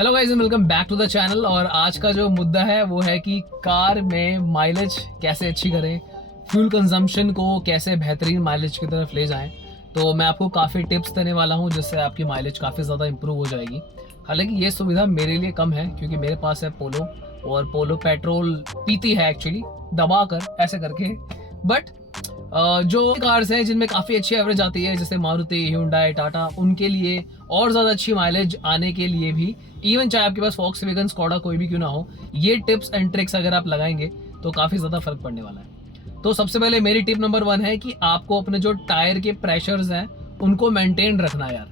Hello guys and welcome back to the channel. और आज का जो मुद्दा है वो है कि कार में माइलेज कैसे अच्छी करें, फ्यूल कंजम्पशन को कैसे बेहतरीन माइलेज की तरफ ले जाएं। तो मैं आपको काफ़ी टिप्स देने वाला हूं जिससे आपकी माइलेज काफ़ी ज़्यादा इंप्रूव हो जाएगी। हालांकि ये सुविधा मेरे लिए कम है क्योंकि मेरे पास है पोलो, और पोलो पेट्रोल पीती है एक्चुअली दबा कर ऐसे करके। बट जो कार्स हैं जिनमें काफ़ी अच्छी एवरेज आती है जैसे मारुति, hyundai, टाटा, उनके लिए और ज़्यादा अच्छी माइलेज आने के लिए भी, इवन चाहे आपके पास वॉक्सवैगन, स्कोडा कोई भी क्यों ना हो, ये टिप्स एंड ट्रिक्स अगर आप लगाएंगे तो काफ़ी ज़्यादा फर्क पड़ने वाला है। तो सबसे पहले मेरी टिप नंबर 1 है कि आपको अपने जो टायर के प्रेशर्स हैं उनको मेंटेन रखना है यार।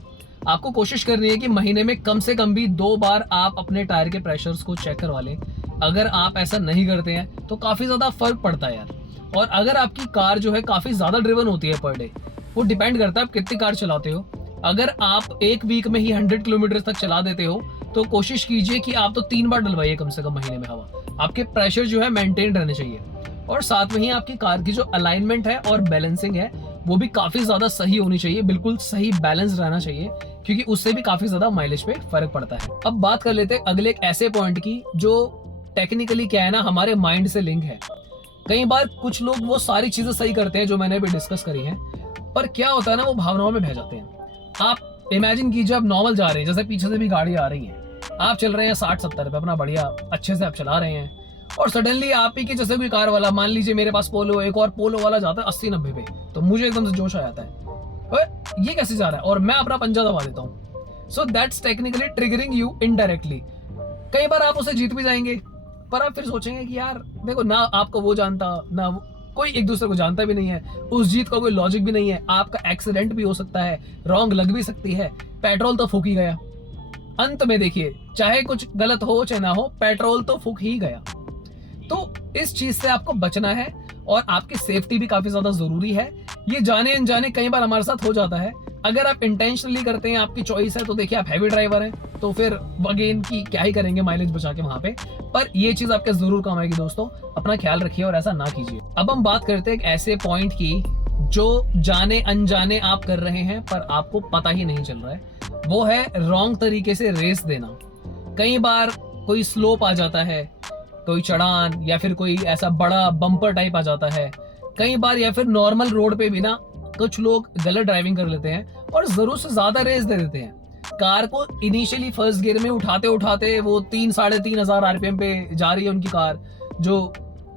आपको कोशिश करनी है कि महीने में कम से कम भी 2 बार आप अपने टायर के प्रेशर्स को चेक करवा लें। अगर आप ऐसा नहीं करते हैं तो काफ़ी ज़्यादा फर्क पड़ता है यार। और अगर आपकी कार जो है काफ़ी ज़्यादा ड्रिवन होती है पर डे, वो डिपेंड करता है आप कितनी कार चलाते हो। अगर आप एक वीक में ही 100 किलोमीटर तक चला देते हो तो कोशिश कीजिए कि आप तो 3 बार डलवाइए कम से कम महीने में हवा। आपके प्रेशर जो है मेंटेन रहने चाहिए, और साथ में ही आपकी कार की जो अलाइनमेंट है और बैलेंसिंग है वो भी काफ़ी ज़्यादा सही होनी चाहिए, बिल्कुल सही बैलेंस रहना चाहिए, क्योंकि उससे भी काफ़ी ज़्यादा माइलेज पे फर्क पड़ता है। अब बात कर लेते हैं अगले एक ऐसे पॉइंट की जो टेक्निकली क्या है ना, हमारे माइंड से लिंक है। कई बार कुछ लोग वो सारी चीजें सही करते हैं जो मैंने अभी डिस्कस करी हैं, पर क्या होता है ना, वो भावनाओं में बह जाते हैं। आप इमेजिन कीजिए आप नॉर्मल जा रहे हैं, जैसे पीछे से भी गाड़ी आ रही है, आप चल रहे हैं 60-70 पे अपना बढ़िया अच्छे से आप चला रहे हैं, और सडनली आप ही की जैसे कोई कार वाला, मान लीजिए मेरे पास पोलो, एक और पोलो वाला जाता है 80-90 पे, तो मुझे एकदम से जोश आ जाता है, ये कैसे जा रहा है, और मैं अपना पंजा दबा देता हूँ। So that's technically triggering you indirectly. कई बार आप उसे जीत भी जाएंगे, पर आप फिर सोचेंगे कि यार देखो ना, आपको वो जानता ना कोई एक दूसरे को जानता भी नहीं है, उस जीत का कोई लॉजिक भी नहीं है, आपका एक्सीडेंट भी हो सकता है, रॉन्ग लग भी सकती है, पेट्रोल तो फूक ही गया। अंत में देखिए, चाहे कुछ गलत हो चाहे ना हो, पेट्रोल तो फूक ही गया। तो इस चीज से आपको बचना है, और आपकी सेफ्टी भी काफी ज्यादा जरूरी है। ये जाने अनजाने कई बार हमारे साथ हो जाता है। अगर आप इंटेंशनली करते हैं, आपकी चॉइस है, तो देखिए आप हैवी ड्राइवर हैं तो फिर अगेन की क्या ही करेंगे माइलेज बचा के वहां पे, पर ये चीज आपके जरूर काम आएगी दोस्तों। अपना ख्याल रखिए और ऐसा ना कीजिए। अब हम बात करते हैं एक ऐसे पॉइंट की जो जाने अनजाने आप कर रहे हैं पर आपको पता ही नहीं चल रहा है, वो है रॉन्ग तरीके से रेस देना। कई बार कोई स्लोप आ जाता है, कोई चढ़ान, या फिर कोई ऐसा बड़ा बम्पर टाइप आ जाता है कई बार, या फिर नॉर्मल रोड पे भी ना कुछ लोग गलत ड्राइविंग कर लेते हैं और जरूरत से ज्यादा रेस दे देते हैं। कार को इनिशियली फर्स्ट गियर में उठाते उठाते वो 3-3.5 आरपीएम पे जा रही है उनकी कार, जो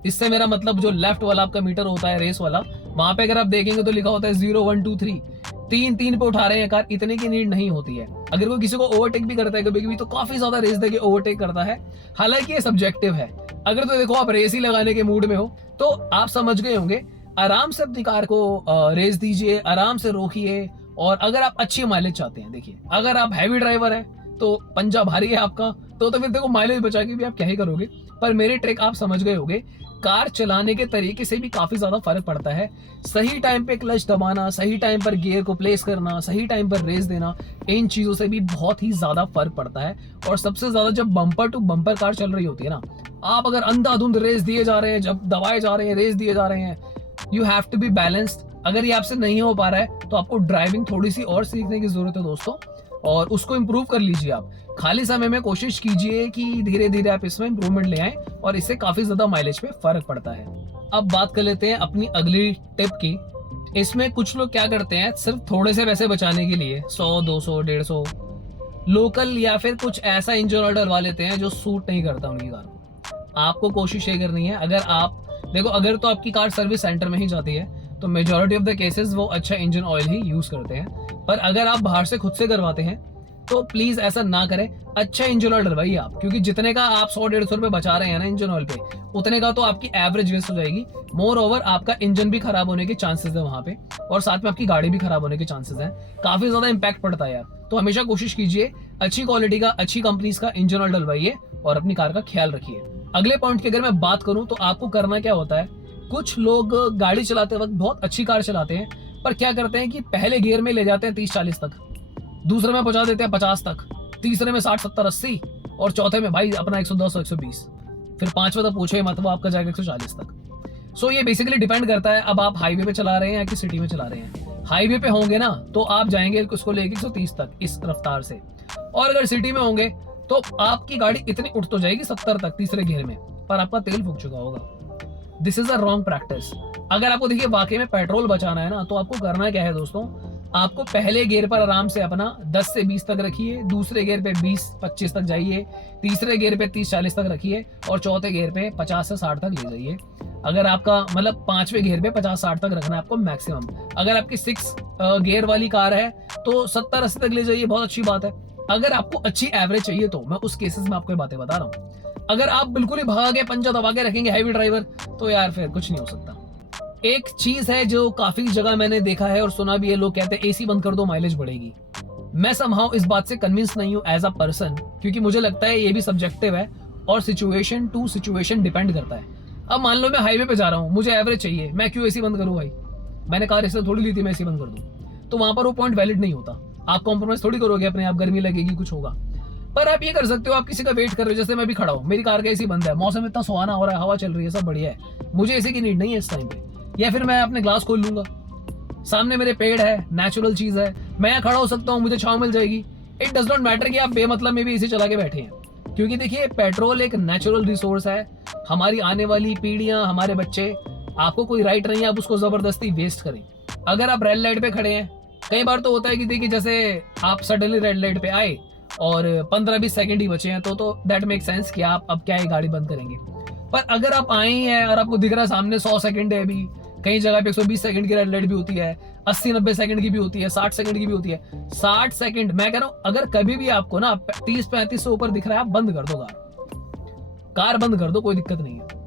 इससे मेरा मतलब जो लेफ्ट वाला आपका मीटर होता है रेस वाला, वहां पे अगर आप देखेंगे तो लिखा होता है 0 1 2 3, 3 पे उठा रहे हैं कार। इतने की नीड नहीं होती है। अगर कोई किसी को ओवरटेक भी करता है कभी कभी, तो काफी ज्यादा रेस देके ओवरटेक करता है। हालांकि ये सब्जेक्टिव है। अगर तो देखो आप रेस ही लगाने के मूड में हो तो आप समझ गए होंगे, आराम से अपनी कार को रेस दीजिए, आराम से रोकिए। और अगर आप अच्छी माइलेज चाहते हैं, देखिए अगर आप हैवी ड्राइवर हैं तो पंजा भारी है आपका, तो फिर देखो माइलेज बचा के भी आप क्या ही करोगे। पर मेरे ट्रिक आप समझ गए होंगे। कार चलाने के तरीके से भी काफी ज्यादा फर्क पड़ता है। सही टाइम पे क्लच दबाना, सही टाइम पर गियर को प्लेस करना, सही टाइम पर रेस देना, इन चीजों से भी बहुत ही ज्यादा फर्क पड़ता है। और सबसे ज्यादा जब बम्पर टू बम्पर कार चल रही होती है ना, आप अगर अंधाधुंध रेस दिए जा रहे हैं, जब दबाए जा रहे हैं, रेस दिए जा रहे हैं, you have to be balanced. अगर ये आपसे नहीं हो पा रहा है तो आपको ड्राइविंग थोड़ी सी और सीखने की जरूरत है दोस्तों, और उसको इम्प्रूव कर लीजिए। आप खाली समय में कोशिश कीजिए कि धीरे धीरे आप इसमें इम्प्रूवमेंट ले आएं, और इससे काफी ज्यादा माइलेज पे फर्क पड़ता है। अब बात कर लेते हैं अपनी अगली टिप की। इसमें कुछ लोग क्या करते हैं, सिर्फ थोड़े से पैसे बचाने के लिए 100, 200, 150 लोकल या फिर कुछ ऐसा इंजन ऑयल डलवा लेते हैं जो सूट नहीं करता उनकी कार को। आपको कोशिश ये करनी है, अगर आप देखो, अगर तो आपकी कार सर्विस सेंटर में ही जाती है तो मेजॉरिटी ऑफ द केसेस वो अच्छा इंजन ऑयल ही यूज करते हैं। पर अगर आप बाहर से खुद से करवाते हैं तो प्लीज ऐसा ना करें। अच्छा इंजन ऑयल डलवाइए आप, क्योंकि जितने का आप 100-150 रुपए बचा रहे हैं ना इंजन ऑयल पे, उतने का तो आपकी एवरेज वेस्ट हो जाएगी। मोर ओवर आपका इंजन भी खराब होने के चांसेस है वहां पे, और साथ में आपकी गाड़ी भी खराब होने के चांसेस है। काफी ज्यादा इंपैक्ट पड़ता है यार। तो हमेशा कोशिश कीजिए अच्छी क्वालिटी का, अच्छी कंपनीज का इंजन ऑयल डलवाइए और अपनी कार का ख्याल रखिए। अगले पॉइंट की अगर मैं बात करूं तो आपको करना क्या होता है, कुछ लोग गाड़ी चलाते वक्त बहुत अच्छी कार चलाते हैं, पर क्या करते हैं कि पहले गियर में ले जाते हैं 30-40 तक, दूसरे में पहुंचा देते हैं 50 तक, तीसरे में 60-70-80, और चौथे में भाई अपना 110-120, फिर पांचवा तो पूछो ही मत, वो आपका जाएगा 140 तक। सो ये बेसिकली डिपेंड करता है अब आप हाईवे पे चला रहे हैं या कि सिटी में चला रहे हैं। हाईवे पे होंगे ना तो आप जाएंगे उसको लेके 130 तक इस रफ्तार से, और अगर सिटी में होंगे तो आपकी गाड़ी इतनी उठ तो जाएगी 70 तक तीसरे गियर में, पर आपका तेल फूक चुका होगा। This is a wrong practice. अगर आपको देखिए वाकई में पेट्रोल बचाना है ना, तो आपको करना क्या है दोस्तों, आपको पहले गियर पर आराम से अपना 10 से 20 तक रखिए, दूसरे गियर पे 20-25 तक जाइए, तीसरे गियर पे 30-40 तक रखिए, और चौथे गियर पे 50 से 60 तक ले जाइए। अगर आपका मतलब 5वें गियर पे 50-60 तक रखना है आपको मैक्सिमम। अगर आपकी 6 गियर वाली कार है तो 70-80 तक ले जाइए, बहुत अच्छी बात है। अगर आपको अच्छी एवरेज चाहिए तो मैं उस केसेस में आपको ये बातें बता रहा हूँ। अगर आप बिल्कुल ही भगा के पंजा दबा के रखेंगे हैवी ड्राइवर, तो यार फिर कुछ नहीं हो सकता। एक चीज है जो काफी जगह मैंने देखा है और सुना भी है, लोग कहते हैं एसी बंद कर दो माइलेज बढ़ेगी। मैं समहाउ इस बात से कन्विंस नहीं हूं एज अ पर्सन, क्योंकि मुझे लगता है ये भी सब्जेक्टिव है और सिचुएशन टू सिचुएशन डिपेंड करता है। अब मान लो मैं हाईवे पे जा रहा हूँ, मुझे एवरेज चाहिए, मैं क्यों एसी बंद करूँ भाई? मैंने कार इसलिए थोड़ी ली थी मैं एसी बंद कर दूं, तो वहां पर वो पॉइंट वैलिड नहीं होता। आप कॉम्प्रोमाइज थोड़ी करोगे अपने आप, गर्मी लगेगी कुछ होगा। पर आप ये कर सकते हो, आप किसी का वेट कर रहे हो, जैसे मैं भी खड़ा हूँ, मेरी कार का एसी बंद है, मौसम इतना सुहाना हो रहा है, हवा चल रही है, सब बढ़िया है, मुझे एसी की नीड नहीं है इस टाइम पे, या फिर मैं अपने ग्लास खोल लूंगा, सामने मेरे पेड़ है, नेचुरल चीज है, मैं यहाँ खड़ा हो सकता हूँ, मुझे छांव मिल जाएगी। इट डज नॉट मैटर कि आप बेमतलब में भी एसी चला के बैठे हैं, क्योंकि देखिए पेट्रोल एक नेचुरल रिसोर्स है। हमारी आने वाली पीढ़ियां, हमारे बच्चे, आपको कोई राइट नहीं है आप उसको जबरदस्ती वेस्ट करें। अगर आप रेड लाइट पे खड़े हैं, कई बार तो होता है कि देखिए जैसे आप सडनली रेड लाइट पे आए और 15-20 सेकंड ही बचे हैं, तो दैट मेक सेंस कि आप अब क्या ये गाड़ी बंद करेंगे। पर अगर आप आए हैं और आपको दिख रहा है सामने 100 सेकंड है, अभी कई जगह पे 120 सेकंड की रेड लाइट भी होती है, 80-90 सेकंड की भी होती है, 60 सेकंड की भी होती है। 60 सेकंड मैं कह रहा हूं, अगर कभी भी आपको ना 30-35 से ऊपर दिख रहा है, आप बंद कर दो कार बंद कर दो, कोई दिक्कत नहीं है।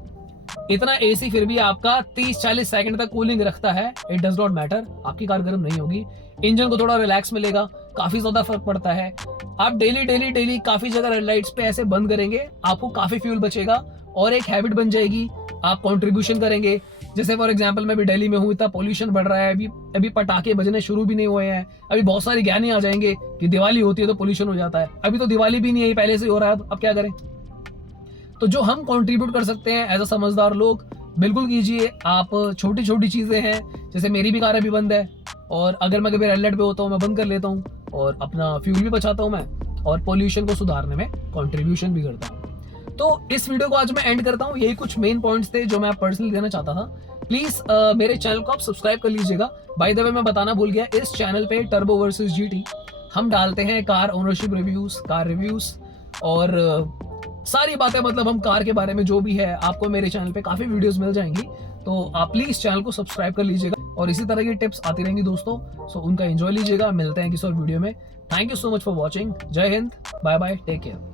इतना एसी फिर भी आपका 30-40 सेकंड तक कूलिंग रखता है, इट डज नॉट मैटर, आपकी कार गर्म नहीं होगी, इंजन को थोड़ा रिलैक्स मिलेगा, काफी ज्यादा फर्क पड़ता है। आप डेली काफी जगह रेड लाइट्स पे ऐसे बंद करेंगे, आपको काफी फ्यूल बचेगा और एक हैबिट बन जाएगी, आप कंट्रीब्यूशन करेंगे। जैसे फॉर एग्जांपल मैं भी दिल्ली में हूँ, इतना पोल्यूशन बढ़ रहा है, अभी पटाखे बजने शुरू भी नहीं हुए हैं, अभी बहुत सारे ज्ञानी आ जाएंगे कि दिवाली होती है तो पोल्यूशन हो जाता है, अभी तो दिवाली भी नहीं है, पहले से हो रहा है, अब क्या करें? तो जो हम कंट्रीब्यूट कर सकते हैं एज अ समझदार लोग, बिल्कुल कीजिए। आप छोटी छोटी चीजें हैं, जैसे मेरी भी कार अभी बंद है, और अगर मैं कभी रेड लाइट पे होता हूँ मैं बंद कर लेता हूँ, और अपना फ्यूल भी बचाता हूँ मैं, और पोल्यूशन को सुधारने में कंट्रीब्यूशन भी करता हूँ। तो इस वीडियो को आज मैं एंड करता हूँ, यही कुछ मेन पॉइंट्स थे जो मैं पर्सनली देना चाहता था। प्लीज मेरे चैनल को आप सब्सक्राइब कर लीजिएगा। बाय द वे मैं बताना भूल गया, इस चैनल पे टर्बो वर्सेस जीटी हम डालते हैं car ownership reviews, car reviews और सारी बातें, मतलब हम कार के बारे में जो भी है, आपको मेरे चैनल पे काफी वीडियोस मिल जाएंगी। तो आप प्लीज चैनल को सब्सक्राइब कर लीजिएगा, और इसी तरह की टिप्स आती रहेंगी दोस्तों, सो उनका एंजॉय लीजिएगा। मिलते हैं किसी और वीडियो में। Thank you so much for watching. Jai Hind, bye bye, take care.